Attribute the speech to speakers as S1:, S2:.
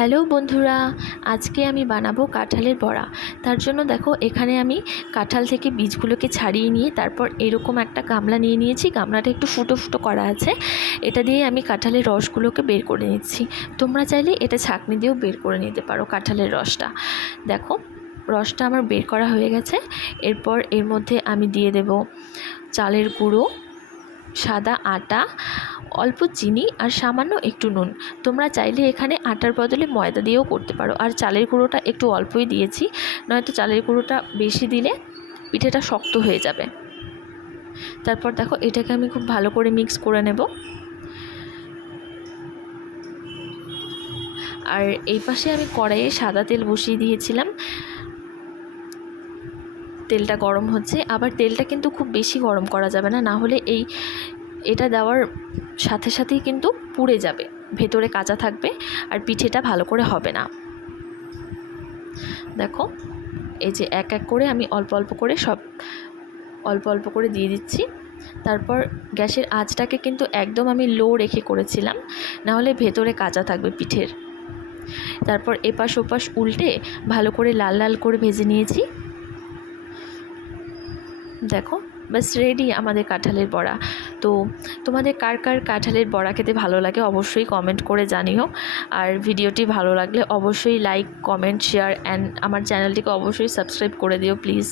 S1: Hello বন্ধুরা, আজকে আমি বানাবো কাঁঠালের বড়া। তার জন্য দেখো, এখানে আমি কাঁঠাল থেকে বীজগুলোকে ছাড়িয়ে নিয়ে তারপর এরকম একটা গামলা নিয়ে নিয়েছি। গামলাটা একটু ফুটো ফুটো করা আছে। এটা দিয়ে আমি কাঁঠালের রসগুলোকে বের করে নিচ্ছি। তোমরা চাইলে এটা ছাঁকনি দিয়েও বের করে নিতে পারো কাঁঠালের রসটা। দেখো, রসটা আমার বের করা হয়ে গেছে। এরপর এর মধ্যে আমি দিয়ে দেব চালের গুঁড়ো। সাদা আটা, অল্প চিনি আর সামান্য একটু নুন। তোমরা চাইলে এখানে আটার বদলে ময়দা দিয়েও করতে পারো। আর চালের গুঁড়োটা একটু অল্পই দিয়েছি, নয়তো চালের গুঁড়োটা বেশি দিলে পিঠেটা শক্ত হয়ে যাবে। তারপর দেখো, এটাকে আমি খুব ভালো করে মিক্স করে নেব। আর এই পাশে আমি কড়াইয়ে সাদা তেল বসিয়ে দিয়েছিলাম। তেলটা গরম হচ্ছে, আবার তেলটা কিন্তু খুব বেশি গরম করা যাবে না না হলে এই, এটা দেওয়ার সাথে সাথেই কিন্তু পুড়ে যাবে, ভেতরে কাঁচা থাকবে আর পিঠেটা ভালো করে হবে না। দেখো, এই যে এক এক করে আমি অল্প অল্প করে সব, অল্প অল্প করে দিয়ে দিচ্ছি, তারপর গ্যাসের আঁচটাকে কিন্তু একদম আমি লো রেখে করেছিলাম, নাহলে ভেতরে কাঁচা থাকবে পিঠের। তারপর এপাশ ওপাশ উল্টে ভালো করে লাল লাল করে ভেজে নিয়েছি দেখো ব্যাস রেডি আমাদের কাঁঠালের বড়া। তো তোমাদের কার কার কাঁঠালের বড়া খেতে ভালো লাগে অবশ্যই কমেন্ট করে জানিও। আর ভিডিওটি ভালো লাগলে অবশ্যই লাইক কমেন্ট শেয়ার অ্যান্ড আমার চ্যানেলটিকে অবশ্যই সাবস্ক্রাইব করে দিও প্লিজ